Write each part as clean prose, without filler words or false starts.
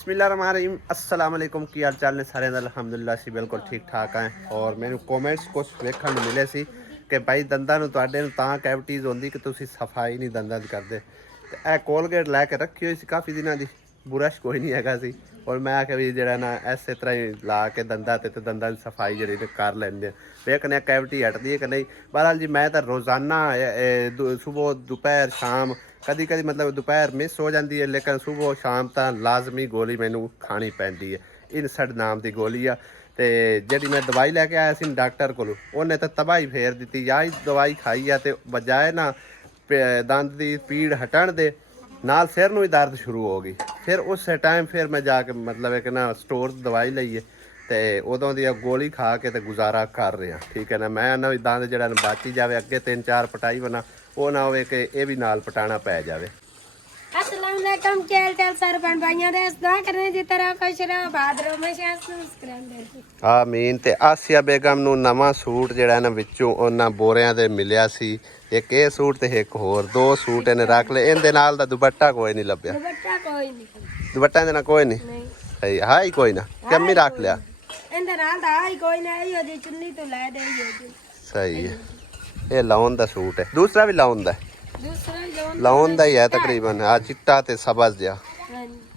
बिस्मिल्लाहिर्रहमानिर्रहीम अस्सलाम वालेकुम की हाल चाल ने सारे अलहमदुलिल्लाह ਅਸੀਂ ਬਿਲਕੁਲ ਠੀਕ ਠਾਕ ਆ ਔਰ ਮੈਨੂੰ ਕਮੈਂਟਸ ਕੁਝ ਵੇਖਣ ਨੂੰ ਮਿਲੇ ਸੀ ਕਿ ਭਾਈ ਦੰਦਾਂ ਨੂੰ ਤੁਹਾਡੇ ਨੂੰ ਤਾਂ ਕੈਵਿਟੀਜ਼ ਹੁੰਦੀ ਕਿ ਤੁਸੀਂ ਸਫਾਈ ਨਹੀਂ ਦੰਦਾਂ ਦੀ ਕਰਦੇ ਤੇ ਇਹ ਕੋਲਗੇਟ ਲੈ ਕੇ ਰੱਖੀ ਹੋਈ ਸੀ ਕਾਫੀ ਦਿਨਾਂ ਦੀ ਬੁਰਸ਼ ਕੋਈ ਨਹੀਂ ਹੈਗਾ ਸੀ ਔਰ ਮੈਂ ਆਖਿਆ ਵੀ ਜਿਹੜਾ ਨਾ ਇਸੇ ਤਰ੍ਹਾਂ ਹੀ ਲਾ ਕੇ ਦੰਦਾਂ ਤੇ ਦੰਦਾਂ ਦੀ ਸਫਾਈ ਜਿਹੜੀ ਕਰ ਲੈਂਦੇ ਆ ਵੇਖਦੇ ਕੈਵਿਟੀ ਹਟਦੀ ਹੈ ਕਿ ਨਹੀਂ ਬਹਰਹਾਲ ਜੀ ਮੈਂ ਤਾਂ ਰੋਜ਼ਾਨਾ ਸੁਬਹ ਦੁਪਹਿਰ शाम कभी कभी मतलब दोपहर मिस हो जाती है लेकिन सुबह शाम तो लाजमी गोली मैनू खानी पैंती है इनसड नाम की गोली आ तो जी मैं दवाई लैके आया सी डॉक्टर को उन्हें तो तबाही फेर दी या ही दवाई खाई है तो बजाए ना दंद की पीड़ हटन दे नाल सिर में भी दर्द शुरू हो गई फिर उस टाइम फिर मैं जाके मतलब एक ना स्टोर दवाई लईए तो उदों की गोली खा के तो गुजारा कर रहा ठीक है ना मैं ना भी दंद जरा बच ही जाए अगे 3-4 पटाई बना वो ना हो कि ये भी नाल पटाना पै जाए। अस्सलाम वालेकुम क्या हाल चाल सारे बहन भाइयों दे दुआ करने दी तरह खुश रहो भादरों में आमीन ते आसिया बेगम नू नवा सूट जिहड़ा ना विचों उन्हां बोरियां दे मिलिया सी एक ये सूट ते एक होर दो सूट इहने रख ले इहदे नाल दा दुपट्टा कोई नहीं लभ्या दुपट्टा इहदे नाल कोई नहीं सही हाई कोई ना कम्मी रख लिया इहदे नाल दा हाई कोई नहीं ओदी चुन्नी तो ले दे सही है ये लाउन दा सूट है दूसरा भी लाउन दा लाउन दा ही है तकरीबन आ चिट्टा ते सब्ज जिहा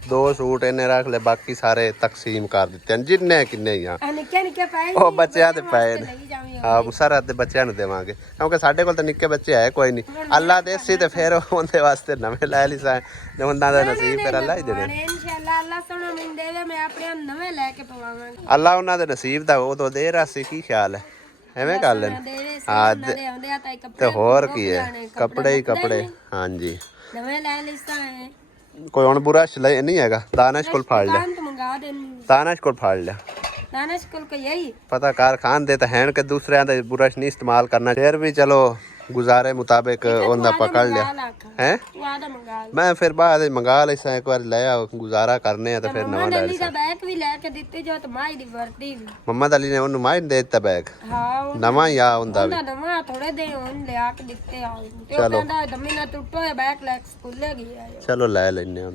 दो सूट इन्हें रख ले बाकी सारे तकसीम कर दिते जिन्ने किन्ने ही ओ बच्चों के पाए ने हाँ मुसरत दे बच्चों नूं देवांगे क्योंकि साडे कोल तां निक्के बच्चे है कोई नहीं अल्लाह देसी ते फिर उनदे वास्ते नवे लै ली सा उन्हां दा नसीब फिर अल्लाह ही देने इंशाअल्लाह अल्लाह सोना मैनूं देवे मैं अपने नवे लेके पवावांगी अल्लाह उन्हां दे नसीब दा वो तो दे रासी की ख्याल है ਐਵੇਂ ਕਰ ਲੈਣ ਹਾਂ ਤੇ ਹੋਰ ਕੀ ਹੈ ਕੱਪੜੇ ਹੀ ਕੱਪੜੇ ਹਾਂਜੀ ਨਵੇਂ ਲੈ ਲਿਸਤਾ ਹੈ ਕੋਈ ਹੁਣ ਬੁਰਸ਼ ਲੈ ਨਹੀਂ ਹੈਗਾ ਦਾਨਸ਼ ਕੋਲ ਫੜ ਲਿਆ ਦਾਨਸ਼ ਕੋਲ ਫੜ ਲਿਆ ਦਾਨਸ਼ ਕੋਲ ਕੋ ਯਹੀ ਪਤਾ ਕਾਰ ਖਾਨ ਦੇ ਤਾਂ ਹੈਣ ਕਿ ਦੂਸਰਿਆਂ ਦਾ ਬੁਰਸ਼ ਨਹੀਂ ਇਸਤੇਮਾਲ ਕਰਨਾ ਫਿਰ ਵੀ ਚਲੋ गुजारे मुताबिक उन्हें पकड़ लिया है मैं फिर बाद मंगा लिसा एक बार लिया गुजारा करने तो फिर नवा ले लिसा मोहम्मद अली ने उन्हें माई दे दिता बैग नवा ही आ हुंदा भी चलो चलो ले लेने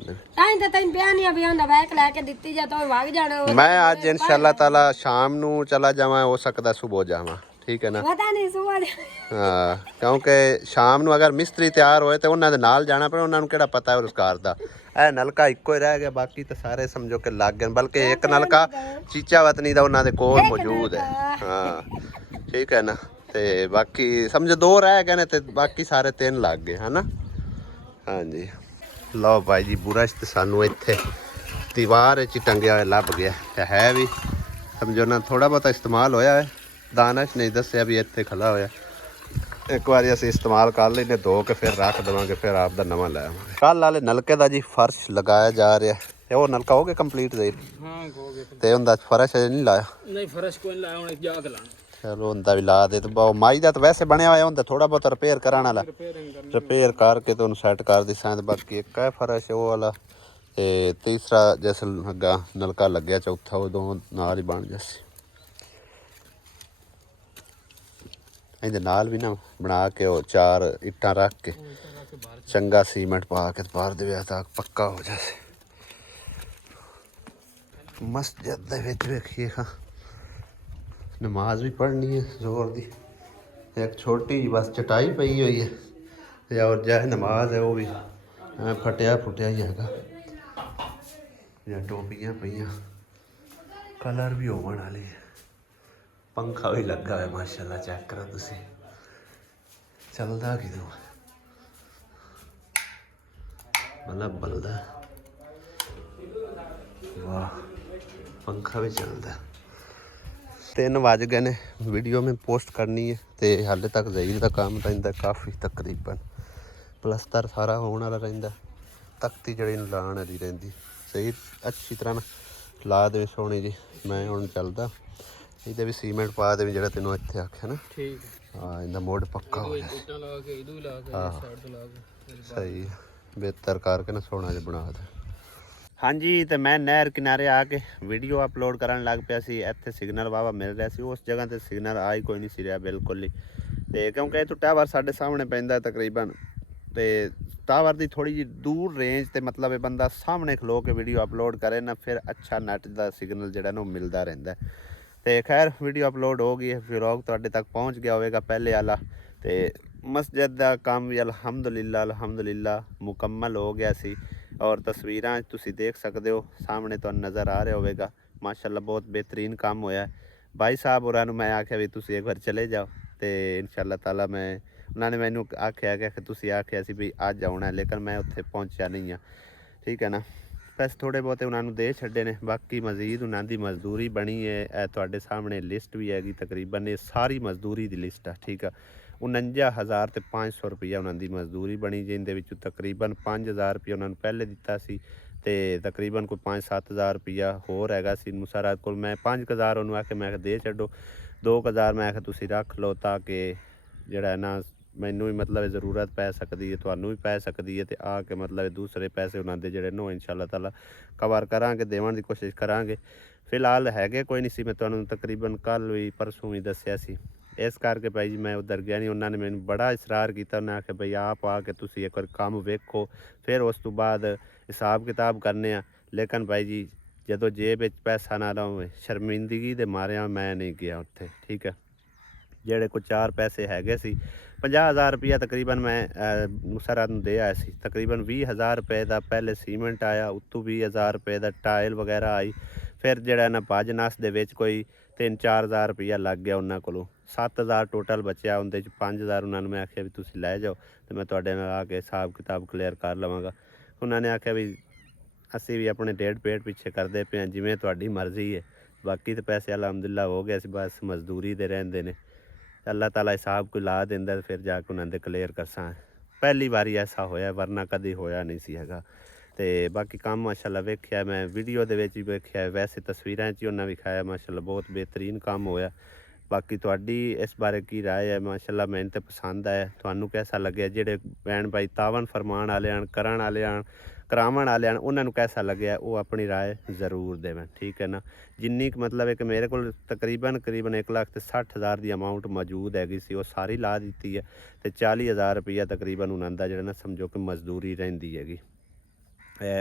मैं आज इंशाअल्लाह ताला शाम नू चला जावां हो सकदा सुबह जावां ठीक है ना पता नहीं सुबह हाँ क्योंकि शाम ਨੂੰ अगर मिस्त्री तैयार होए तो उन्होंने नाल जाना पर उन्होंने केड़ा पता है रोजगार दा ए नलका इको ही रह गया बाकी तो सारे समझो कि लग गए बल्कि एक नलका चीचा वतनी दा उन्होंने कोल मौजूद है हाँ ठीक है ना ते बाकी समझो 2 रह गए ने ते बाकी सारे 3 लग गए है ना हाँ जी लो भाई जी बुरश ते सानू इत्थे दीवार च टंगिया लभ गया है भी समझो ना थोड़ा बहुत इस्तेमाल होया है दानश नहीं दसिया भी इत्थे खला होया एक बार असीं इस्तेमाल कर लेने धो के फिर रख देवांगे फिर आपदा नवा ले आवांगे कल वाले नलके दा जी फर्श लगाया जा रहा है वो नलका हो गया कंप्लीट जी हां हो गया ते हुंदा फर्श अजे नहीं लाया नहीं फर्श कोई नहीं लाया हुण जाके लाना चलो हुंदा भी ला दे तो माई दा तो वैसे बनया होया हुंदा थोड़ा बहुत रिपेयर कराने वाला रिपेयर करके तो उन्हें सैट कर दिसां बाकी एक है फर्श वो वाला ते तीसरा जैसे लगा नलका लग गया चौथा वो दो नाल ही बन जासी ਇਹਦੇ ਨਾਲ ਵੀ ਨਾ ਬਣਾ ਕੇ ਉਹ 4 ਇੱਟਾਂ ਰੱਖ ਕੇ ਚੰਗਾ ਸੀਮੈਂਟ ਪਾ ਕੇ ਬਾਹਰ ਦੇ ਵਿਆਹ ਤੱਕ ਪੱਕਾ ਹੋ ਜਾਵੇ ਮਸਜਿਦ ਦੇ ਵਿੱਚ ਵੇਖੀਏ ਹਾਂ ਨਮਾਜ਼ ਵੀ ਪੜ੍ਹਨੀ ਹੈ ਜ਼ੋਰ ਦੀ ਇੱਕ ਛੋਟੀ ਜਿਹੀ ਬਸ ਚਟਾਈ ਪਈ ਹੋਈ ਹੈ ਤੇ ਔਰ ਜਿਹੜਾ ਨਮਾਜ਼ ਹੈ ਉਹ ਵੀ ਫਟਿਆ ਫੁੱਟਿਆ ਹੀ ਹੈਗਾ ਜਾਂ ਟੋਪੀਆਂ ਪਈਆਂ ਕਲਰ ਵੀ ਹੋਣ ਵਾਲੀ ਹੈ पंखा भी लगा है माशाल्लाह चेक करो तुसी चलदा किदों मतलब बलदा वाह पंखा भी चलदा 3 बज गए ने वीडियो में पोस्ट करनी है तो हाले तक जहीर का काम रहिंदा काफ़ी तकरीबन प्लस्तर सारा होने वाला रहिंदा तख्ती जड़ी लाने वाली रहिंदी सही अच्छी तरह ला दे सोनी जी मैं हुण चलदा ਇਹਦੇ ਵੀ ਸੀਮੈਂਟ ਪਾ ਦੇ ਵੀ ਜਿਹੜਾ ਤੈਨੂੰ ਇੱਥੇ ਆਖਿਆ ਨਾ ਠੀਕ ਹੈ ਹਾਂ ਇਹਦਾ ਮੋੜ ਪੱਕਾ ਹੋ ਜਾਏ ਇੱਟਾਂ ਲਾ ਕੇ ਇਹਦੂ ਵੀ ਲਾ ਕੇ ਸਾਈਡ ਤੋਂ ਲਾ ਕੇ ਸਹੀ ਬਿਹਤਰ ਕਰਕੇ ਨਾ ਸੋਹਣਾ ਜਿਹਾ ਬਣਾ ਦੇ ਹਾਂਜੀ ਤੇ ਮੈਂ ਨਹਿਰ ਕਿਨਾਰੇ ਆ ਕੇ ਵੀਡੀਓ ਅਪਲੋਡ ਕਰਨ ਲੱਗ ਪਿਆ ਸੀ ਇੱਥੇ ਸਿਗਨਲ ਵਾਵਾ ਮਿਲ ਰਿਹਾ ਸੀ ਉਸ ਜਗ੍ਹਾ ਤੇ ਸਿਗਨਲ ਆ ਹੀ ਕੋਈ ਨਹੀਂ ਸੀ ਰਿਹਾ ਬਿਲਕੁਲ ਹੀ ਤੇ ਕਿਉਂਕਿ ਇਹ ਤੋਂ ਟਾਵਰ ਸਾਡੇ ਸਾਹਮਣੇ ਪੈਂਦਾ ਤਕਰੀਬਨ ਤੇ ਟਾਵਰ ਦੀ ਥੋੜੀ ਜਿਹੀ ਦੂਰ ਰੇਂਜ ਤੇ ਮਤਲਬ ਇਹ ਬੰਦਾ ਸਾਹਮਣੇ ਖਲੋ ਕੇ ਵੀਡੀਓ ਅਪਲੋਡ ਕਰੇ ਨਾ, ਫਿਰ ਅੱਛਾ ਨੈਟ ਦਾ ਸਿਗਨਲ ਜਿਹੜਾ ਨਾ ਉਹ ਮਿਲਦਾ ਰਹਿੰਦਾ। ਤੇ ਖੈਰ ਵੀਡੀਓ ਅਪਲੋਡ ਹੋ ਗਈ ਹੈ, ਵਲੌਗ ਤੁਹਾਡੇ ਤੱਕ ਪਹੁੰਚ ਗਿਆ ਹੋਵੇਗਾ ਪਹਿਲੇ ਵਾਲਾ। ਤੇ ਮਸਜਿਦ ਦਾ ਕੰਮ ਵੀ ਅਲਹਮਦੁਲਿਲਾ ਮੁਕੰਮਲ ਹੋ ਗਿਆ ਸੀ, ਔਰ ਤਸਵੀਰਾਂ ਤੁਸੀਂ ਦੇਖ ਸਕਦੇ ਹੋ, ਸਾਹਮਣੇ ਤੁਹਾਨੂੰ ਨਜ਼ਰ ਆ ਰਿਹਾ ਹੋਵੇਗਾ। ਮਾਸ਼ਾਅੱਲਾ ਬਹੁਤ ਬਿਹਤਰੀਨ ਕੰਮ ਹੋਇਆ। ਭਾਈ ਸਾਹਿਬ ਹੋਰਾਂ ਨੂੰ ਮੈਂ ਆਖਿਆ ਵੀ ਤੁਸੀਂ ਇੱਕ ਵਾਰ ਚਲੇ ਜਾਓ, ਤੇ ਇਨਸ਼ਾਅੱਲਾ ਤਾਲਾ ਮੈਂ ਉਹਨਾਂ ਨੇ ਮੈਨੂੰ ਆਖਿਆ ਕਿ ਤੁਸੀਂ ਆਖਿਆ ਸੀ ਵੀ ਅੱਜ ਆਉਣਾ, ਲੇਕਿਨ ਮੈਂ ਉੱਥੇ ਪਹੁੰਚਿਆ ਨਹੀਂ ਆ। ਠੀਕ ਹੈ ਨਾ, ਪੈਸੇ ਥੋੜ੍ਹੇ ਬਹੁਤੇ ਉਹਨਾਂ ਨੂੰ ਦੇ ਛੱਡੇ ਨੇ, ਬਾਕੀ ਮਜ਼ੀਦ ਉਹਨਾਂ ਦੀ ਮਜ਼ਦੂਰੀ ਬਣੀ ਹੈ। ਇਹ ਤੁਹਾਡੇ ਸਾਹਮਣੇ ਲਿਸਟ ਵੀ ਹੈਗੀ, ਤਕਰੀਬਨ ਇਹ ਸਾਰੀ ਮਜ਼ਦੂਰੀ ਦੀ ਲਿਸਟ ਆ। ਠੀਕ ਆ, 49,500 ਰੁਪਈਆ ਉਹਨਾਂ ਦੀ ਮਜ਼ਦੂਰੀ ਬਣੀ, ਜਿਹਦੇ ਵਿੱਚੋਂ ਤਕਰੀਬਨ 5,000 ਰੁਪਈਆ ਉਹਨਾਂ ਨੂੰ ਪਹਿਲੇ ਦਿੱਤਾ ਸੀ, ਤੇ ਤਕਰੀਬਨ ਕੋਈ 5-7,000 ਰੁਪਈਆ ਹੋਰ ਹੈਗਾ ਸੀ ਮੁਸਰਾਤ ਕੋਲ। ਮੈਂ 5,000 ਉਹਨੂੰ ਆ ਕੇ ਮੈਂ ਦੇ ਛੱਡੋ, 2,000 ਮੈਂ ਆਖਿਆ ਤੁਸੀਂ ਰੱਖ ਲਓ, ਤਾਂ ਕਿ ਜਿਹੜਾ ਨਾ ਮੈਨੂੰ ਵੀ ਮਤਲਬ ਜ਼ਰੂਰਤ ਪੈ ਸਕਦੀ ਹੈ, ਤੁਹਾਨੂੰ ਵੀ ਪੈ ਸਕਦੀ ਹੈ, ਤੇ ਆ ਕੇ ਮਤਲਬ ਦੂਸਰੇ ਪੈਸੇ ਉਹਨਾਂ ਦੇ ਜਿਹੜੇ ਨੂੰ ਇਨਸ਼ਾਅੱਲਾ ਤਾਲਾ ਕਵਰ ਕਰਾਂਗੇ, ਦੇਣ ਦੀ ਕੋਸ਼ਿਸ਼ ਕਰਾਂਗੇ। ਫਿਲਹਾਲ ਹੈਗੇ ਕੋਈ ਨਹੀਂ ਸੀ, ਮੈਂ ਤੁਹਾਨੂੰ ਤਕਰੀਬਨ ਕੱਲ੍ਹ ਵੀ ਪਰਸੋਂ ਵੀ ਦੱਸਿਆ ਸੀ। ਇਸ ਕਰਕੇ ਭਾਈ ਜੀ ਮੈਂ ਉੱਧਰ ਗਿਆ ਨਹੀਂ। ਉਹਨਾਂ ਨੇ ਮੈਨੂੰ ਬੜਾ ਇਸਰਾਰ ਕੀਤਾ, ਉਹਨਾਂ ਆਖਿਆ ਬਈ ਆਪ ਆ ਕੇ ਤੁਸੀਂ ਇੱਕ ਵਾਰ ਕੰਮ ਵੇਖੋ, ਫਿਰ ਉਸ ਤੋਂ ਬਾਅਦ ਹਿਸਾਬ ਕਿਤਾਬ ਕਰਨੇ ਆ। ਲੇਕਿਨ ਭਾਈ ਜੀ ਜਦੋਂ ਜੇਬ ਵਿੱਚ ਪੈਸਾ ਨਾ ਹੋਵੇ, ਸ਼ਰਮਿੰਦਗੀ ਦੇ ਮਾਰਿਆਂ ਮੈਂ ਨਹੀਂ ਗਿਆ ਉੱਥੇ। ਠੀਕ ਹੈ, ਜਿਹੜੇ ਕੋਈ 4 ਪੈਸੇ ਹੈਗੇ ਸੀ, 50,000 ਰੁਪਈਆ ਤਕਰੀਬਨ ਮੈਂ ਮੁਸਰਾਤ ਨੂੰ ਦੇ ਆਇਆ ਸੀ। ਤਕਰੀਬਨ 20,000 ਰੁਪਏ ਦਾ ਪਹਿਲੇ ਸੀਮੈਂਟ ਆਇਆ, ਉੱਤੋਂ 20,000 ਰੁਪਏ ਦਾ ਟਾਇਲ ਵਗੈਰਾ ਆਈ, ਫਿਰ ਜਿਹੜਾ ਨਾ ਭੱਜ ਨੱਸ ਦੇ ਵਿੱਚ ਕੋਈ 3-4,000 ਰੁਪਈਆ ਲੱਗ ਗਿਆ ਉਹਨਾਂ ਕੋਲੋਂ। 7,000 ਟੋਟਲ ਬਚਿਆ, ਉਹਦੇ 'ਚ 5,000 ਉਹਨਾਂ ਨੂੰ ਮੈਂ ਆਖਿਆ ਵੀ ਤੁਸੀਂ ਲੈ ਜਾਓ, ਤੇ ਮੈਂ ਤੁਹਾਡੇ ਨਾਲ ਆ ਕੇ ਹਿਸਾਬ ਕਿਤਾਬ ਕਲੀਅਰ ਕਰ ਲਵਾਂਗਾ। ਉਹਨਾਂ ਨੇ ਆਖਿਆ ਵੀ ਅਸੀਂ ਵੀ ਆਪਣੇ ਡੇਢ ਪੇਟ ਪਿੱਛੇ ਕਰਦੇ ਪਏ ਹਾਂ, ਜਿਵੇਂ ਤੁਹਾਡੀ ਮਰਜ਼ੀ ਹੈ। ਬਾਕੀ ਤਾਂ ਪੈਸੇ ਅਲਹਮਦੁਲਿਲਾ ਹੋ ਗਏ ਸੀ, ਬਸ ਮਜ਼ਦੂਰੀ ਦੇ ਰਹਿੰਦੇ ਨੇ। ਅੱਲਾਹ ਤਾਲਾ ਹਿਸਾਬ ਕੋਈ ਲਾ ਦਿੰਦਾ, ਫਿਰ ਜਾ ਕੇ ਉਹਨਾਂ ਦੇ ਕਲੀਅਰ ਕਰਸਾਂ। ਪਹਿਲੀ ਵਾਰੀ ਐਸਾ ਹੋਇਆ, ਵਰਨਾ ਕਦੇ ਹੋਇਆ ਨਹੀਂ ਸੀ ਹੈਗਾ। ਤੇ ਬਾਕੀ ਕੰਮ ਮਾਸ਼ਾਅੱਲਾ ਵੇਖਿਆ, ਮੈਂ ਵੀਡੀਓ ਦੇ ਵਿੱਚ ਵੀ ਵੇਖਿਆ, ਵੈਸੇ ਤਸਵੀਰਾਂ 'ਚ ਹੀ ਉਹਨਾਂ ਵਿਖਾਇਆ। ਮਾਸ਼ਾਅੱਲਾ ਬਹੁਤ ਬਿਹਤਰੀਨ ਕੰਮ ਹੋਇਆ। ਬਾਕੀ ਤੁਹਾਡੀ ਇਸ ਬਾਰੇ ਕੀ ਰਾਏ ਹੈ? ਮਾਸ਼ਾਅੱਲਾ ਮੈਨੂੰ ਤਾਂ ਪਸੰਦ ਆਇਆ, ਤੁਹਾਨੂੰ ਕੈਸਾ ਲੱਗਿਆ? ਜਿਹੜੇ ਭੈਣ ਭਾਈ ਤਾਵਨ ਫਰਮਾਨ ਵਾਲੇ ਹਨ, ਕਰਨ ਵਾਲੇ ਹਨ, ਕਰਾਵਣ ਵਾਲੇ ਹਨ, ਉਹਨਾਂ ਨੂੰ ਕੈਸਾ ਲੱਗਿਆ ਉਹ ਆਪਣੀ ਰਾਏ ਜ਼ਰੂਰ ਦੇਵਣ। ਠੀਕ ਹੈ ਨਾ, ਜਿੰਨੀ ਕੁ ਮਤਲਬ ਹੈ ਕਿ ਮੇਰੇ ਕੋਲ ਤਕਰੀਬਨ 1,60,000 ਦੀ ਅਮਾਊਂਟ ਮੌਜੂਦ ਹੈਗੀ ਸੀ, ਉਹ ਸਾਰੀ ਲਾ ਦਿੱਤੀ ਹੈ, ਤੇ 40,000 ਰੁਪਈਆ ਤਕਰੀਬਨ ਉਹਨਾਂ ਦਾ ਜਿਹੜਾ ਨਾ ਸਮਝੋ ਕਿ ਮਜ਼ਦੂਰੀ ਰਹਿੰਦੀ ਹੈਗੀ,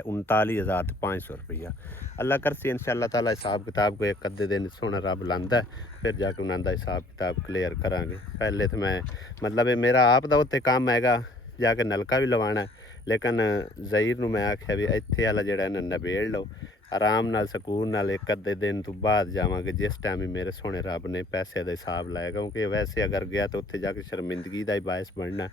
39,500 ਰੁਪਈਆ। ਅੱਲਾ ਕਰਸੀ ਇਨਸ਼ਾਅੱਲਾ ਤਾਲਾ ਹਿਸਾਬ ਕਿਤਾਬ ਕੋਈ ਇੱਕ ਅੱਧੇ ਦਿਨ ਸੋਹਣਾ ਰੱਬ ਲਾਂਦਾ, ਫਿਰ ਜਾ ਕੇ ਉਹਨਾਂ ਦਾ ਹਿਸਾਬ ਕਿਤਾਬ ਕਲੀਅਰ ਕਰਾਂਗੇ। ਪਹਿਲੇ ਤਾਂ ਮੈਂ ਮਤਲਬ ਇਹ ਮੇਰਾ ਆਪ ਦਾ ਉੱਥੇ ਕੰਮ ਹੈਗਾ, ਜਾ ਕੇ ਨਲਕਾ ਵੀ ਲਵਾਉਣਾ, ਲੇਕਿਨ ਜ਼ਹੀਰ ਨੂੰ ਮੈਂ ਆਖਿਆ ਵੀ ਇੱਥੇ ਵਾਲਾ ਜਿਹੜਾ ਇਹਨਾਂ ਨਿਬੇੜ ਲਓ, ਆਰਾਮ ਨਾਲ ਸਕੂਨ ਨਾਲ ਇੱਕ ਅੱਧੇ ਦਿਨ ਤੋਂ ਬਾਅਦ ਜਾਵਾਂਗੇ, ਜਿਸ ਟਾਈਮ ਹੀ ਮੇਰੇ ਸੋਹਣੇ ਰੱਬ ਨੇ ਪੈਸੇ ਦਾ ਹਿਸਾਬ ਲਾਇਆ। ਕਿਉਂਕਿ ਵੈਸੇ ਅਗਰ ਗਿਆ ਤਾਂ ਉੱਥੇ ਜਾ ਕੇ ਸ਼ਰਮਿੰਦਗੀ ਦਾ ਹੀ ਬਾਇਸ ਬਣਨਾ,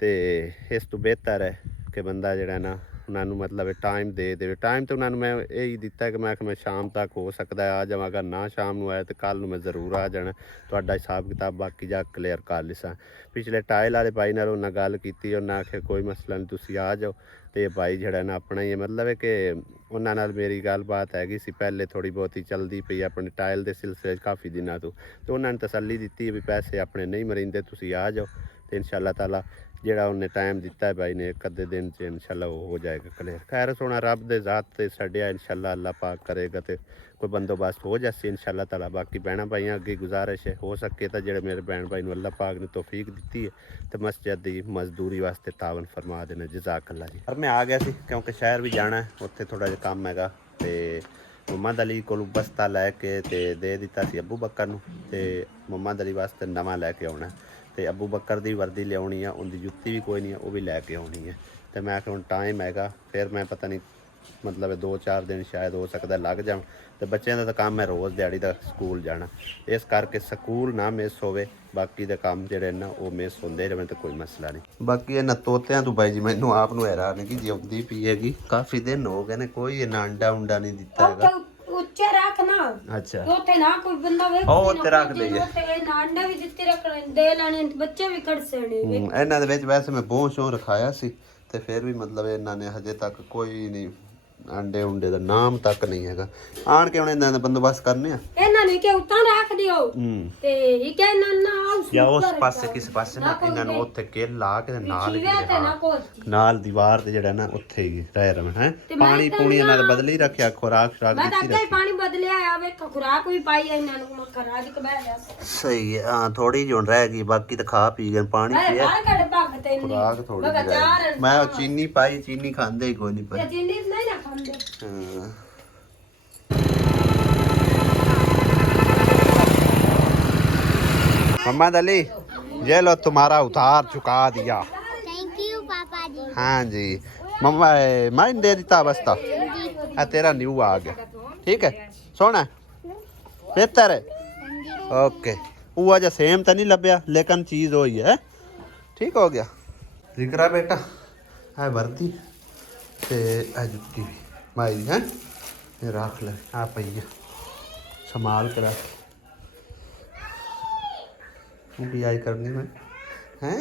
ਤੇ ਇਸ ਤੋਂ ਬਿਹਤਰ ਹੈ ਕਿ ਬੰਦਾ ਜਿਹੜਾ ਨਾ ਉਹਨਾਂ ਨੂੰ ਮਤਲਬ ਟਾਈਮ ਦੇ ਦੇਵੇ। ਟਾਈਮ ਤਾਂ ਉਹਨਾਂ ਨੂੰ ਮੈਂ ਇਹ ਹੀ ਦਿੱਤਾ ਕਿ ਮੈਂ ਸ਼ਾਮ ਤੱਕ ਹੋ ਸਕਦਾ ਆ ਜਾਵਾਂ, ਅਗਰ ਨਾ ਸ਼ਾਮ ਨੂੰ ਆਇਆ ਤਾਂ ਕੱਲ੍ਹ ਨੂੰ ਮੈਂ ਜ਼ਰੂਰ ਆ ਜਾਣਾ, ਤੁਹਾਡਾ ਹਿਸਾਬ ਕਿਤਾਬ ਬਾਕੀ ਜਾ ਕਲੀਅਰ ਕਰ ਲਿਸਾਂ। ਪਿਛਲੇ ਟਾਇਲ ਵਾਲੇ ਭਾਈ ਨਾਲ ਉਹਨਾਂ ਗੱਲ ਕੀਤੀ, ਉਹਨਾਂ ਆਖਿਆ ਕੋਈ ਮਸਲਾ ਨਹੀਂ ਤੁਸੀਂ ਆ ਜਾਓ, ਤੇ ਭਾਈ ਜਿਹੜਾ ਨਾ ਆਪਣਾ ਹੀ ਹੈ, ਮਤਲਬ ਹੈ ਕਿ ਉਹਨਾਂ ਨਾਲ ਮੇਰੀ ਗੱਲਬਾਤ ਹੈਗੀ ਸੀ ਪਹਿਲੇ, ਥੋੜ੍ਹੀ ਬਹੁਤੀ ਚੱਲਦੀ ਪਈ ਆਪਣੇ ਟਾਇਲ ਦੇ ਸਿਲਸਿਲੇ 'ਚ ਕਾਫੀ ਦਿਨਾਂ ਤੋਂ, ਤੇ ਉਹਨਾਂ ਨੇ ਤਸੱਲੀ ਦਿੱਤੀ ਵੀ ਪੈਸੇ ਆਪਣੇ ਨਹੀਂ ਮਰਿੰਦੇ, ਤੁਸੀਂ ਆ ਜਾਓ, ਤੇ ਇਨਸ਼ਾਅੱਲਾ ਤਾਲਾ ਜਿਹੜਾ ਉਹਨੇ ਟਾਈਮ ਦਿੱਤਾ ਹੈ ਭਾਈ ਨੇ ਇੱਕ ਅੱਧੇ ਦਿਨ 'ਚ ਇਨਸ਼ਾਅੱਲਾ ਉਹ ਹੋ ਜਾਏਗਾ ਕਲੀਅਰ। ਖੈਰ ਸੋਹਣਾ ਰੱਬ ਦੇ ਜ਼ਾਤ ਤੇ ਛੱਡਿਆ, ਇਨਸ਼ਾਅੱਲਾ ਅੱਲਾਹ ਪਾਕ ਕਰੇਗਾ ਤੇ ਕੋਈ ਬੰਦੋਬਸਤ ਹੋ ਜਾਸੀ ਇਨਸ਼ਾਅੱਲਾ ਤਾਲਾ। ਬਾਕੀ ਭੈਣਾਂ ਭਾਈਆਂ ਅੱਗੇ ਗੁਜ਼ਾਰਿਸ਼ ਹੈ, ਹੋ ਸਕੇ ਤਾਂ ਜਿਹੜੇ ਮੇਰੇ ਭੈਣ ਭਾਈ ਨੂੰ ਅੱਲਾਹ ਪਾਕ ਨੇ ਤੌਫੀਕ ਦਿੱਤੀ ਹੈ ਤੇ ਮਸਜਿਦ ਦੀ ਮਜ਼ਦੂਰੀ ਵਾਸਤੇ ਤਾਵਨ ਫਰਮਾ ਦੇਣਾ। ਜਜ਼ਾਕ ਅੱਲਾ ਜੀ। ਪਰ ਮੈਂ ਆ ਗਿਆ ਸੀ ਕਿਉਂਕਿ ਸ਼ਹਿਰ ਵੀ ਜਾਣਾ, ਉੱਥੇ ਥੋੜ੍ਹਾ ਜਿਹਾ ਕੰਮ ਹੈਗਾ, ਤੇ ਮੁਹੰਮਦ ਅਲੀ ਕੋਲੋਂ ਬਸਤਾ ਲੈ ਕੇ ਤੇ ਦੇ ਦਿੱਤਾ ਸੀ ਅੱਬੂ ਬੱਕਰ ਨੂੰ, ਤੇ ਮੁਹੰਮਦ ਅਲੀ ਵਾਸਤੇ ਨਵਾਂ ਲੈ ਕੇ ਆਉਣਾ, ਤੇ ਅੱਬੂ ਬੱਕਰ ਦੀ ਵਰਦੀ ਲਿਆਉਣੀ ਆ, ਉਹਦੀ ਜੁੱਤੀ ਵੀ ਕੋਈ ਨਹੀਂ ਆ, ਉਹ ਵੀ ਲੈ ਕੇ ਆਉਣੀ ਹੈ। ਤੇ ਮੈਂ ਕਿਹਾ ਹੁਣ ਟਾਈਮ ਹੈਗਾ, ਫਿਰ ਮੈਂ ਪਤਾ ਨਹੀਂ ਮਤਲਬ 2-4 ਦਿਨ ਸ਼ਾਇਦ ਹੋ ਸਕਦਾ ਲੱਗ ਜਾਣ, ਤੇ ਬੱਚਿਆਂ ਦਾ ਤਾਂ ਕੰਮ ਹੈ ਰੋਜ਼ ਦਿਹਾੜੀ ਦਾ ਸਕੂਲ ਜਾਣਾ, ਇਸ ਕਰਕੇ ਸਕੂਲ ਨਾ ਮਿਸ ਹੋਵੇ, ਬਾਕੀ ਦੇ ਕੰਮ ਜਿਹੜੇ ਨਾ ਉਹ ਮਿਸ ਹੁੰਦੇ ਰਹੇ ਤਾਂ ਕੋਈ ਮਸਲਾ ਨਹੀਂ। ਬਾਕੀ ਇਹਨਾਂ ਤੋਤਿਆਂ ਤੋਂ ਬਾਈ ਜੀ ਮੈਨੂੰ ਆਪ ਨੂੰ ਹੈਰਾਨ ਕਿ ਜਿਉਂਦੀ ਪਈ ਹੈਗੀ, ਕਾਫੀ ਦਿਨ ਹੋ ਗਏ ਨੇ, ਕੋਈ ਇਹਨਾਂ ਅੰਡਾ ਉਂਡਾ ਨਹੀਂ ਦਿੱਤਾ ਹੈਗਾ। ਉੱਚੇ ਰੱਖ ਨਾ, ਅੱਛਾ ਉੱਥੇ ਨਾ ਕੋਈ ਬੰਦਾ ਵੇਖ, ਉਹ ਉੱਤੇ ਰੱਖ ਲਈਏ, ਉੱਥੇ ਨਾ ਅੰਡਾ ਵੀ ਦਿੱਤੇ ਰੱਖਣੇ ਦੇ ਲੈਣੇ, ਬੱਚੇ ਵੀ ਕੱਢ ਸਣੇ। ਇਹਨਾਂ ਦੇ ਵਿੱਚ ਵੈਸੇ ਮੈਂ ਬਹੁਤ ਸ਼ੌਂ ਰਖਾਇਆ ਸੀ, ਤੇ ਫਿਰ ਵੀ ਮਤਲਬ ਇਹਨਾਂ ਨੇ ਹਜੇ ਤੱਕ ਕੋਈ ਨਹੀਂ ਅੰਡੇ ਉਂਡੇ ਦਾ ਨਾਮ ਤੱਕ ਨਹੀਂ ਹੈਗਾ। ਆਣ ਕੇ ਹੁਣ ਇਹਨਾਂ ਦਾ ਬੰਦੋਬਸਤ ਕਰਨੇ ਆ। ਇਹਨਾਂ ਨੇ ਕਿ ਉੱਤਾਂ ਰੱਖ ਦਿਓ ਤੇ ਇਹ ਕਿ ਨਾ ਜਾਂ ਉਸ ਪਾਸੇ ਕਿਸੇ ਪਾਸੇ ਨਾ ਇਹਨਾਂ ਨੂੰ ਉੱਥੇ ਕੇ ਲਾ ਕੇ ਨਾਲ ਹੀ ਤੇ ਨਾ ਕੋਲ ਨਾਲ ਦੀਵਾਰ ਤੇ ਜਿਹੜਾ ਨਾ ਉੱਥੇ ਹੀ ਰਹਿ ਰਵਣ ਹੈ ਪਾਣੀ ਪੂਣੀ ਇਹਨਾਂ ਦਾ ਬਦਲ ਹੀ ਰੱਖਿਆ ਖੁਰਾਕ ਸ਼ਰਾਕ ਮੈਂ ਤਾਂ ਦਿੱਤੀ ਅੱਗੇ ਹੀ ਪਾਣੀ ਬਦਲਿਆ ਆ ਵੇਖ ਖੁਰਾਕ ਵੀ ਪਾਈ ਇਹਨਾਂ ਨੂੰ ਮੈਂ ਖਰਾ ਦੀ ਕਬੈ ਲਿਆ ਸਹੀ ਹੈ ਹਾਂ ਥੋੜੀ ਜਿਹੀ ਹੁਣ ਰਹਿ ਗਈ ਬਾਕੀ ਤਾਂ ਖਾ ਪੀ ਗਏ ਪਾਣੀ ਪੀਆ ਬਾਹਰ ਕੱਢ ਭੱਗ ਤੇ ਨਹੀਂ ਖੁਰਾਕ ਥੋੜੀ ਜਿਹੀ ਮੈਂ ਉਹ ਚੀਨੀ ਪਾਈ ਚੀਨੀ ਖਾਂਦੇ ਹੀ ਕੋਈ ਨਹੀਂ ਪਰ ਚੀਨੀ ਨਹੀਂ ਨਾ ਖਾਂਦੇ ਹਾਂ मोहम्मद अली ये लो तुम्हारा उतार चुका दिया थैंक यू पापा जी हाँ जी मम्मा मैं दे देता बस्ता तेरा न्यू आ गया ठीक है सोना बेहतर है ओके वो अजा सेम तो नहीं लभ्या लेकिन चीज़ वही है ठीक हो गया जिक्रा बेटा है वर्दी ते है जुत्ती भी माई है ये रख ले आ पई है संभाल के रख भी आई करनी मैं हैं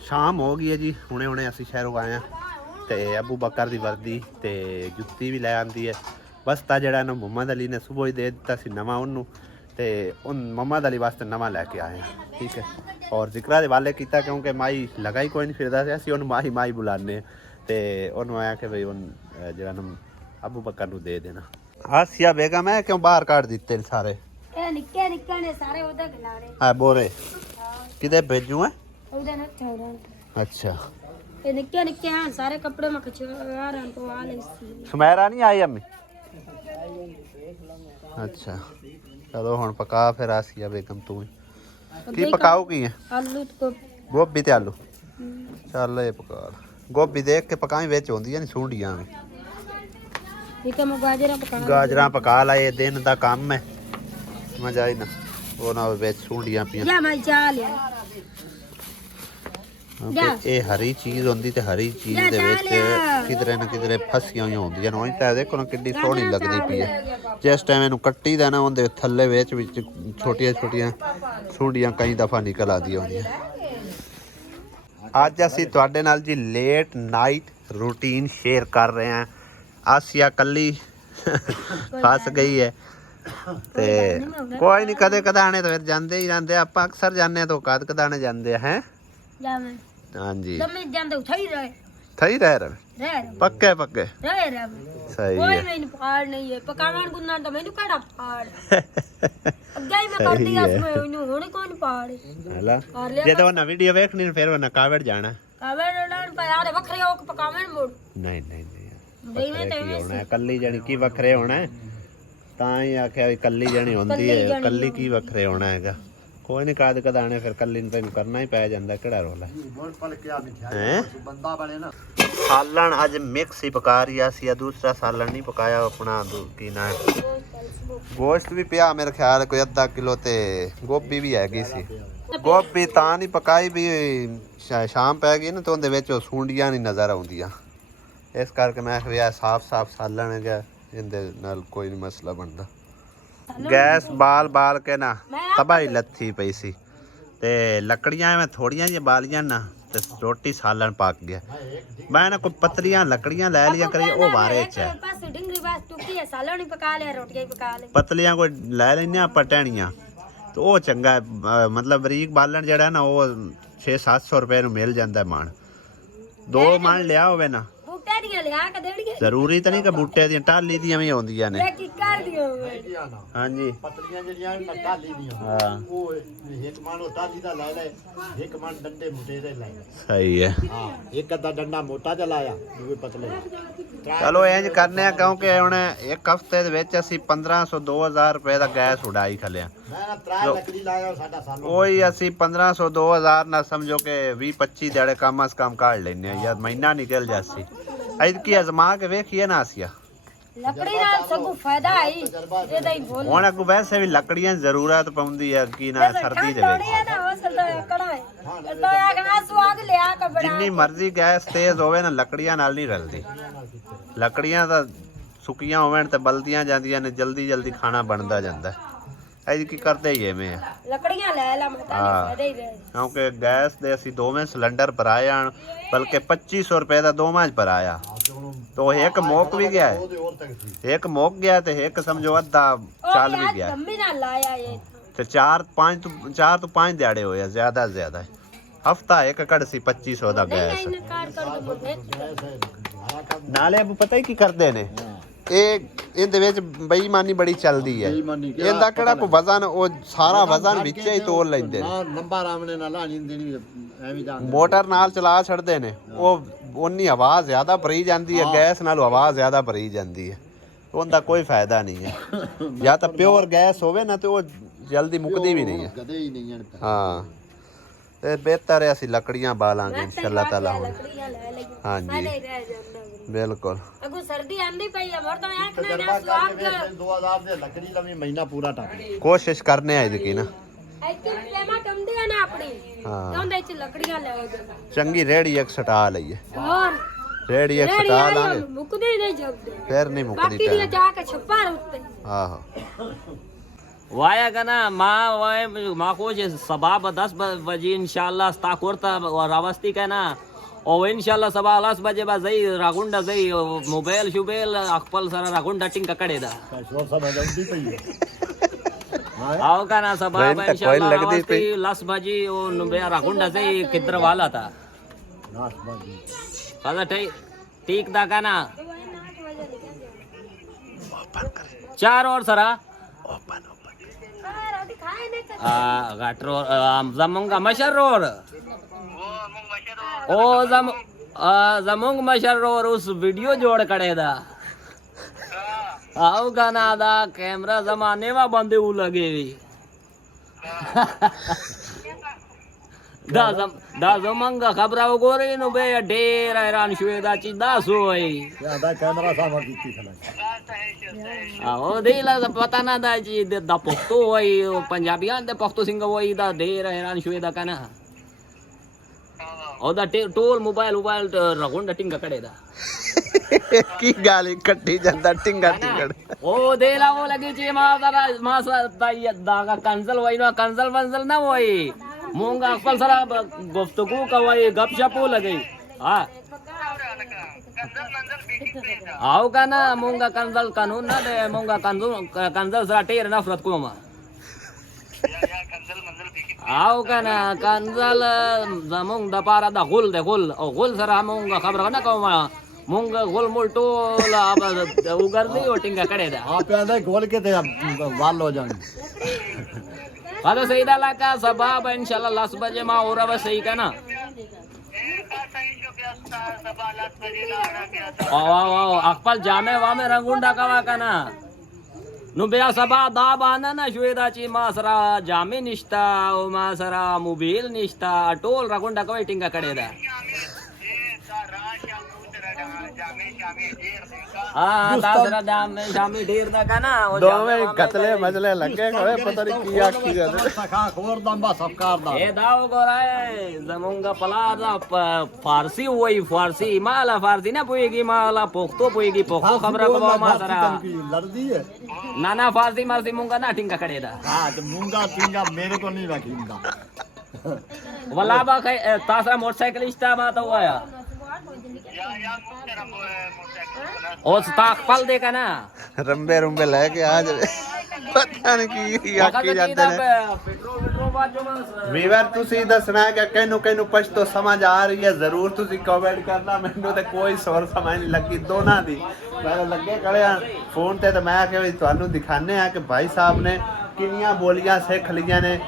शाम हो गई है जी हुणे हुणे ਅਸੀਂ ਸ਼ਹਿਰੋਂ ਆਏ ਆ ਤੇ ਅਬੂ ਬਕਰ ਦੀ ਵਰਦੀ ਤੇ ਜੁੱਤੀ ਵੀ ਲੈ ਆਂਦੀ ਹੈ ਬਸਤਾ ਜਿਹੜਾ ਨਾ ਮੁਹੰਮਦ ਅਲੀ ਨੇ ਸਵੇਰ ਹੀ ਦੇ ਦਿੱਤਾ ਸੀ ਨਵਾਂ ਉਹਨੂੰ ਤੇ ਉਹ ਮੁਹੰਮਦ ਅਲੀ ਵਾਸਤੇ ਨਵਾਂ ਲੈ ਕੇ ਆਏ ਆ ਠੀਕ ਹੈ ਔਰ ਜ਼ਿਕਰਾ ਦੇ ਵਾਲੇ ਕੀਤਾ ਕਿਉਂਕਿ ਮਾਈ ਲਗਾ ਹੀ ਕੋਈ ਨਹੀਂ ਫਿਰਦਾ ਸੀ ਅਸੀਂ ਉਹਨੂੰ ਮਾਈ ਮਾਈ ਬੁਲਾਉਂਦੇ ਤੇ ਉਹਨੂੰ ਆਇਆ ਕਿ ਬਈ ਉਹ ਜਿਹੜਾ ਨਾ ਅਬੂ ਬਕਰ ਨੂੰ ਦੇ ਦੇਣਾ ਆਸੀਆ ਬੇਗਮ ਹੈ ਕਿਉਂ ਬਾਹਰ ਕੱਢ ਦਿੱਤੇ ਨੇ ਸਾਰੇ ਇਹ ਨਿੱਕੇ ਨਿੱਕੇ ਨੇ ਸਾਰੇ ਉਹਦਾ ਖਿਲਾੜੇ ਆ ਬੋਰੇ ਕਿਤੇ ਭੇਜੂ ਹੈ ਉਹਦਾ ਨਾ ਛੋੜਨ अच्छा ਇਹ ਨਿੱਕੇ ਨਿੱਕੇ ਹਨ ਸਾਰੇ ਕੱਪੜੇ ਮੈਂ ਖਿਚਵਾ ਰਾਂ ਤੋਂ ਆ ਲਈ ਸੀ सुमेरा नहीं आई अम्मी अच्छा चलो हुण पका फिर आसिया बेगम तू ही की पकाओगी है ਆਲੂ ਕੋ गोभी ते आलू चल ये पका गोभी देख के पकाई विच होंदी नहीं सूंडियां भी ਠੀਕ ਹੈ ਮੈਂ ਗਾਜਰਾਂ ਪਕਾ गाजरां पका ला ये दिन दा काम है मजा ही ना वो ना विच सूंडियां पियां ਜਾਂ ਮੈਂ ਜਾ ਲਿਆ ਇਹ ਹਰੀ ਚੀਜ਼ ਹੁੰਦੀ ਤੇ ਹਰੀ ਚੀਜ਼ ਦੇ ਵਿੱਚ ਕਿਧਰੇ ਨਾ ਕਿਧਰੇ ਫਸੀਆਂ ਹੋਈਆਂ ਹੁੰਦੀਆਂ ਨੇ ਤਾਂ ਦੇਖੋ ਨਾ ਕਿੰਨੀ ਸੋਹਣੀ ਲੱਗਦੀ ਪਈ ਹੈ ਜਿਸ ਟਾਈਮ ਇਹਨੂੰ ਕੱਟੀ ਦਾ ਨਾ ਉਹਦੇ ਥੱਲੇ ਵਿੱਚ ਛੋਟੀਆਂ ਛੋਟੀਆਂ ਸੁੰਡੀਆਂ ਕਈ ਦਫਾ ਨਿਕਲ ਆਉਂਦੀਆਂ ਹੁੰਦੀਆਂ ਅੱਜ ਅਸੀਂ ਤੁਹਾਡੇ ਨਾਲ ਜੀ ਲੇਟ ਨਾਈਟ ਰੂਟੀਨ ਸ਼ੇਅਰ ਕਰ ਰਹੇ ਹਾਂ ਆਸੀਆ ਕੱਲੀ ਫਸ ਗਈ ਹੈ ਤੇ ਕੋਈ ਨਹੀਂ ਕਦੇ ਕਦਾਣੇ ਤਾਂ ਫਿਰ ਜਾਂਦੇ ਹੀ ਰਹਿੰਦੇ ਆਪਾਂ ਅਕਸਰ ਜਾਂਦੇ ਤਾਂ ਕਦ ਕਦਾਣੇ ਜਾਂਦੇ ਆ ਹੈ ਜਾ ਮੈਂ ਹਾਂਜੀ ਦਮੇ ਜਾਂਦੇ ਉਠਾਈ ਰਹੇ ਥਈ ਰਹਿ ਰਹੇ ਰਹਿ ਪੱਕੇ ਪੱਕੇ ਰਹੇ ਸਹੀ ਕੋਈ ਹੈ ਮੈਨੂੰ ਪਾੜ ਨਹੀਂ ਹੈ ਪਕਾਵਣ ਗੁੰਨਾ ਤਾਂ ਮੈਨੂੰ ਕਿਹੜਾ ਪਾੜ ਅੱਗੇ ਹੀ ਮੈਂ ਕਰਦੀ ਆ ਮੈਂ ਉਹਨੂੰ ਹੁਣ ਕੌਣ ਪਾੜ ਹਲਾ ਜੇ ਤਾਂ ਉਹ ਵੀਡੀਓ ਵੇਖਣੀ ਫਿਰ ਉਹ ਕਾਵੜ ਜਾਣਾ ਕਾਵੜ ਨਾਲ ਪਿਆਰੇ ਵੱਖਰੇ ਹੋ ਕੇ ਪਕਾਵਣ ਮੋੜ ਨਹੀਂ ਨਹੀਂ ਦੇਵੇਂ ਤੇ ਕੀ ਹੋਣਾ ਕੱਲੀ ਜਣੀ ਕੀ ਵੱਖਰੇ ਹੋਣਾ ਤਾਂ ਹੀ ਆਖਿਆ ਵੀ ਕੱਲੀ ਜਣੀ ਹੁੰਦੀ ਹੈ ਕੱਲੀ ਕੀ ਵੱਖਰੇ ਹੋਣਾ ਹੈਗਾ ਕੋਈ ਨਹੀਂ ਕਾਦ ਕਦਾਣੇ ਫਿਰ ਕੱਲੀ ਨੂੰ ਤੈਨੂੰ ਕਰਨਾ ਹੀ ਪੈ ਜਾਂਦਾ ਕਿਹੜਾ ਰੋਲਾ ਹੈ ਬੰਦਾ ਬਣੇ ਨਾ ਸਾਲਣ ਅੱਜ ਮਿਕਸ ਹੀ ਪਕਾ ਰਹੀ ਆ ਸੀ ਦੂਸਰਾ ਸਾਲਣ ਨਹੀਂ ਪਕਾਇਆ ਆਪਣਾ ਕੀ ਨਾ ਗੋਸ਼ਤ ਵੀ ਪਿਆ ਮੇਰੇ ਖਿਆਲ ਕੋਈ ਅੱਧਾ ਕਿਲੋ ਤੇ ਗੋਭੀ ਵੀ ਹੈਗੀ ਸੀ ਗੋਭੀ ਤਾਂ ਨਹੀਂ ਪਕਾਈ ਵੀ ਸ਼ਾਮ ਪੈ ਗਈ ਨਾ ਤੇ ਉਹਦੇ ਵਿੱਚ ਉਹ ਸੁੰਡੀਆਂ ਨਹੀਂ ਨਜ਼ਰ ਆਉਂਦੀਆਂ ਇਸ ਕਰਕੇ ਮੈਂ ਕਿਹਾ ਸਾਫ ਸਾਫ ਸਾਲਣ ਹੈਗਾ ਇਹਦੇ ਨਾਲ ਕੋਈ ਨਹੀਂ ਮਸਲਾ ਬਣਦਾ ਗੈਸ ਬਾਲ ਕੇ ਨਾ ਤਬਾਹੀ ਲੱਥੀ ਪਈ ਸੀ ਤੇ ਲੱਕੜੀਆਂ ਮੈਂ ਥੋੜੀਆਂ ਜਿਹੀਆਂ ਬਾਲੀਆਂ ਨਾ ਤੇ ਰੋਟੀ ਸਾਲਣ ਪੱਕ ਗਿਆ ਮੈਂ ਨਾ ਕੋਈ ਪਤਲੀਆਂ ਲੱਕੜੀਆਂ ਲੈ ਲਿਆ ਕਰੀ ਉਹ ਵਾਰੇ ਚ ਪਾਸੇ ਡਿੰਗਰੀ ਬਾਸ ਟੁੱਕੀ ਹੈ ਸਾਲਣ ਹੀ ਪਕਾ ਲਿਆ ਰੋਟੀਆਂ ਹੀ ਪਕਾ ਲੈ ਪਤਲੀਆਂ ਕੋਈ ਲੈ ਲੈਨੇ ਆਪਾਂ ਟਹਿਣੀਆਂ ਤੇ ਉਹ ਚੰਗਾ ਮਤਲਬ ਬਰੀਕ ਬਾਲਣ ਜਿਹੜਾ ਨਾ ਉਹ 600-700 ਰੁਪਏ ਨੂੰ ਮਿਲ ਜਾਂਦਾ ਮਣ 2 ਮਣ ਲਿਆ ਹੋਵੇ ਨਾ ਬੂਟੇ ਦੀਆਂ ਲਿਆ ਕੇ ਦੇਣਗੇ ਜ਼ਰੂਰੀ ਤਾਂ ਨਹੀਂ ਕਿ ਬੂਟੇ ਦੀਆਂ ਟਾਲੀ ਦੀਆਂ ਵੀ ਆਉਂਦੀਆਂ ਨੇ ਕੀ ਕਰ ਦਿਓ ਹਾਂਜੀ ਪਤਲੀਆਂ ਜਿਹੜੀਆਂ ਟਾਲੀ ਦੀਆਂ ਹਾਂ ਉਹ ਇੱਕ ਮਣ ਉਹ ਟਾਲੀ ਦਾ ਲੈ ਲੈ ਇੱਕ ਮਣ ਡੰਡੇ ਮੁੱਟੇ ਦੇ ਲੈ ਲੈ ਸਹੀ ਹੈ ਹਾਂ ਇੱਕ ਅੱਧਾ ਡੰਡਾ ਮੋਟਾ ਚ ਲਾਇਆ ਦੂਏ ਪਤਲੇ ਚਲੋ ਇੰਜ ਕਰਨੇ ਆ ਕਿਉਂਕਿ ਹੁਣ ਇੱਕ ਹਫਤੇ ਦੇ ਵਿੱਚ ਅਸੀਂ 1500-2000 ਰੁਪਏ ਦਾ ਗੈਸ ਉਡਾਈ ਖਲਿਆ ਮੈਂ ਨਾ ਤਰਾ ਲੱਕੜੀ ਲਾਇਆ ਸਾਡਾ ਸਾਲ ਉਹੀ ਅਸੀਂ 1500-2000 ਨਾਲ ਸਮਝੋ ਕਿ 20-25 ਦਿਹਾੜੇ ਕੰਮ ਅਸ ਕੰਮ ਕਾਢ ਲੈਨੇ ਆ ਯਾਰ ਮਹੀਨਾ ਨਿਕਲ ਜਾਸੀ ਐਤਕੀ ਅਜ਼ਮਾ ਕੇ ਵੇਖੀਏ ਨਾ ਆਸੀਆ ਲੱਕੜੀ ਨਾਲ ਸਗੋਂ ਫਾਇਦਾ ਹੈ ਇਹਦਾ ਹੀ ਬੋਲ ਹੁਣ ਅੱਗੋਂ ਵੈਸੇ ਵੀ ਲੱਕੜੀਆਂ ਦੀ ਜ਼ਰੂਰਤ ਪਉਂਦੀ ਹੈ ਕੀ ਨਾ ਸਰਦੀ ਦੇ ਵਿੱਚ ਇਹ ਨਾ ਹੋ ਸਕਦਾ ਕੜਾ ਹੈ ਤਾਂ ਆਖਣਾ ਸਵਾਦ ਲਿਆ ਕੇ ਬਣਾ ਜਿੰਨੀ ਮਰਜ਼ੀ ਗੈਸ ਤੇਜ਼ ਹੋਵੇ ਨਾ ਲੱਕੜੀਆਂ ਨਾਲ ਨਹੀਂ ਰਲਦੀ ਲੱਕੜੀਆਂ ਤਾਂ ਸੁੱਕੀਆਂ ਹੋਵਣ ਤੇ ਬਲਦੀਆਂ ਜਾਂਦੀਆਂ ਨੇ ਜਲਦੀ ਜਲਦੀ ਖਾਣਾ ਬਣਦਾ ਜਾਂਦਾ ਐਜ ਕੀ ਕਰਦੇ ਹੀ ਐਵੇਂ ਆ ਲੱਕੜੀਆਂ ਲੈ ਲਾ ਮੈਂ ਤਾਂ ਫਾਇਦਾ ਹੀ ਰਹੇ ਕਿਉਂਕਿ ਗੈਸ ਦੇ ਅਸੀਂ ਦੋਵੇਂ ਸਿਲੰਡਰ ਭਰਾਏ ਆਣ ਬਲਕਿ 2500 ਰੁਪਏ ਦਾ ਦੋਵਾਂ 'ਚ ਭਰਾਇਆ तो एक मुक भी गया है, ਉਹਦੇ ਹੋਰ ਤੱਕ ਸੀ एक मुक गया ते एक समझो अद्धा चल भी गया गम्मी ना लाया ये ते 4 तो 5 दिहाड़े होए ज्यादा से ज्यादा हफ्ता एक कड़ सी 2500 दा गैस नहीं कार कर दो मुझे नाले अब पता ही की करदे ने ਇਹ ਇਹਦੇ ਵਿੱਚ ਬੇਈਮਾਨੀ ਬੜੀ ਚੱਲਦੀ ਹੈ ਇਹਦਾ ਕਿਹੜਾ ਕੋਈ ਵਜ਼ਨ ਉਹ ਸਾਰਾ ਵਜ਼ਨ ਵਿੱਚ ਹੀ ਤੋਲ ਲੈਂਦੇ ਨੇ ਨਾ ਲੰਬਾ ਰਾਮਣੇ ਨਾਲ ਆ ਨਹੀਂ ਦੇਣੀ ਐਵੇਂ ਜਾਂਦੇ ਮੋਟਰ ਨਾਲ ਚਲਾ ਛੱਡਦੇ ਨੇ ਉਹ ਉਨੀ ਹਵਾ ਜ਼ਿਆਦਾ ਭਰੀ ਜਾਂਦੀ ਹੈ ਗੈਸ ਨਾਲੋਂ ਹਵਾ ਜ਼ਿਆਦਾ ਭਰੀ ਜਾਂਦੀ ਹੈ ਉਹਦਾ ਕੋਈ ਫਾਇਦਾ ਨਹੀਂ ਹੈ ਜਾਂ ਤਾਂ ਪਿਓਰ ਗੈਸ ਹੋਵੇ ਨਾ ਤੇ ਉਹ ਜਲਦੀ ਮੁੱਕਦੀ ਵੀ ਨਹੀਂ ਹੈ ਕਦੇ ਹੀ ਨਹੀਂ ਜਾਣਦਾ ਹਾਂ ਤੇ ਬਿਹਤਰ ਹੈ ਅਸੀਂ ਲੱਕੜੀਆਂ ਬਾਲਾਂਗੇ ਇਨਸ਼ਾਅੱਲਾ ਤਾਲਾ ਹੁਣ लकड़ियां ले लेगी ਹਾਂਜੀ नहीं रह जाता ਬਿਲकुल अगो सर्दी आंदी पई है मोर तो आंख ना ਤਜਰਬਾ स्वाद ਕਰਕੇ 2000 ਦੇ ਲੱਕੜੀ ਲੰਮੀ ਮਹੀਨਾ ਪੂਰਾ ਟੱਪ ਕੋਸ਼ਿਸ਼ ਕਰਨੇ ਆ ਇਹਦੀ ਨਾ ऐसी प्रेमा टमदी है ना अपनी हाँ। तो उनदे च लकड़ियां ले ਚੰਗੀ ਰੇੜੀ ਇੱਕ ਸਟਾ ਲਈਏ और ਰੇੜੀ ਇੱਕ ਸਟਾ ਲਾਂਗੇ मुकदे नहीं जगदे ਫਿਰ ਨਹੀਂ ਮੁੱਕਦੀ बाकी दिया ਟਾਈਮ जाके छप्पर उत्ते ਆਹੋ वाया का ना माँ वाय माँ को जे सबाब 10 बजे इंशाल्लाह स्टा करता और अवस्थी का ना और इंशाल्लाह सबा 10 बजे बा जई रागुंडा जई मोबाइल शुबेल अकपल सारा रागुंडा टिंग का कड़े दा ਸ਼ੋਰ ਸਭ ਜਲਦੀ पई है आओ का ना सबा ट्रेन तक कोई इंशाल्लाह लगदी अवस्थी 10 बजे वो नुबे रागुंडा जई किधर वाला था नाश बाजी कादा ठीक दा का ना 4 और सरा रोटी खाए नहीं कर गाटरो जमंगा मशरोर ओ जमंग मशरोर उस वीडियो जोड़ कड़े दा आओ गाना दा कैमरा जमाने वा बंदे उ लगे वी दा जमंग खबरा गोरे नु बे ढेर हैरान शुए दा ची दा सोई ਆਦਾ ਕੈਮਰਾ ਸਾਫ ਕੀਤੀ ਖਲਾ आओ देला पता ना दा जी दा पख्तो वही पंजाबियान दे पख्तो सिंग वही दा ढेर हैरान शुए दा kana ओ दा टोल मोबाइल रगुंडा टिंगा कड़े दा ਕੀ ਗੱਲ ਇਕੱਠੀ ਜਾਂਦਾ ਟਿੰਗਾ ਟਿੰਗੜ ओ देला वो लगी ची मा दा का कंजल वही ना कंजल वंजल ना वही मूंगा अकल सरा गुफ्तगू का वही गपशप हो लगी हां आओ का ना मूंगा कंजल कानून ना दे मूंगा कंजल सरा टेर नफरत को मा आओ का ना कंजल जमुंग दा पारा दा गुल दे गुल ओ गुल सरा मूंगा खबर ना को मा मूंगा गुल मुलटो ला अब उगर दी ओ टिंगा कड़े दा ਆਪ ਆਂਦਾ ਖੋਲ ਕੇ ਤੇ ਵੱਲ ਹੋ ਜਾਣ Kalau saya dah laka sabab insyaallah 10 बजे मा और अब सही का ना वाह अकपल जामे वा में रंगुंडा का वा का ना नु बेया सबा दा बाना ना शुएदा ची मा सरा जामे निष्ठा ओ मा सरा मोबाइल निष्ठा टोल रंगुंडा का वेटिंग का कड़े दा हाँ तासरा जामे ढेर दा का ना ਦੋਵੇਂ ਕਤਲੇ ਮਜਲੇ ਲੱਗੇ ਹੋਏ ਪਤਾ ਨਹੀਂ ਕੀ ਆਖੀ ਜਾਂਦੇ ਸਖਾ ਖੋਰ ਦੰਬਾ ਸਬਕਾਰ ਦਾ ए दाव गोराय जमुंगा पलादा फारसी वही फारसी माला फारसी ना पोएगी माला पोख्तो पोएगी पोख्तो खबर को मा सरा ਲੜਦੀ ਹੈ नाना फारसी मारसी मुंगा ना टिंगा कड़ेदा ਹਾਂ ਤੇ ਮੂੰਗਾ ਟਿੰਗਾ ਮੇਰੇ ਕੋ ਨਹੀਂ ਰੱਖੀਂਦਾ वला बा तासरा मोटरसाइकिलिस्ट मा तो आया ओ स्टाक पल देगा ना ਰੰਬੇ ਰੰਬੇ ਲੈ ਕੇ ਆ ਜਾਵੇ ਪਤਾ ਨਹੀਂ ਕੀ ਆਖੀ ਜਾਂਦੇ ਨੇ पेट्रोल बाजू में ਵੀਵਰ ਤੁਸੀਂ ਦੱਸਣਾ ਹੈ ਕਿ ਕਿਹਨੂੰ ਪਛਤੋ ਸਮਝ ਆ ਰਹੀ ਹੈ ਜ਼ਰੂਰ ਤੁਸੀਂ ਕਮੈਂਟ ਕਰਨਾ ਮੈਨੂੰ ਤੇ ਕੋਈ ਸੌਰ ਸਮਝ ਨਹੀਂ ਲੱਗੀ ਦੋਨਾਂ ਦੀ ਮੈਂ ਲੱਗੇ ਕੜਿਆ ਫੋਨ ਤੇ ਮੈਂ ਆਖਿਆ ਵੀ ਤੁਹਾਨੂੰ ਦਿਖਾਣੇ ਆ ਕਿ ਭਾਈ ਸਾਹਿਬ ਨੇ ਕਿੰਨੀਆਂ ਬੋਲੀਆਂ ਸਿੱਖ ਲਈਆਂ ਨੇ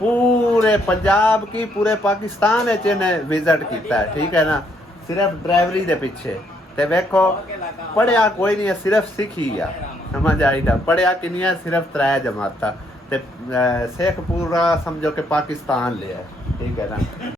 पूरे पंजाब की पूरे पाकिस्तान ने विजिट किया ठीक है ना सिर्फ ड्राइवरी दे पीछे ते वेखो पढ़िया कोई नहीं है सिर्फ सिखी आ समझ आई ना पढ़िया किनिया सिर्फ 3 जमाता ते सिख पूरा समझो कि पाकिस्तान लिया ठीक है ना।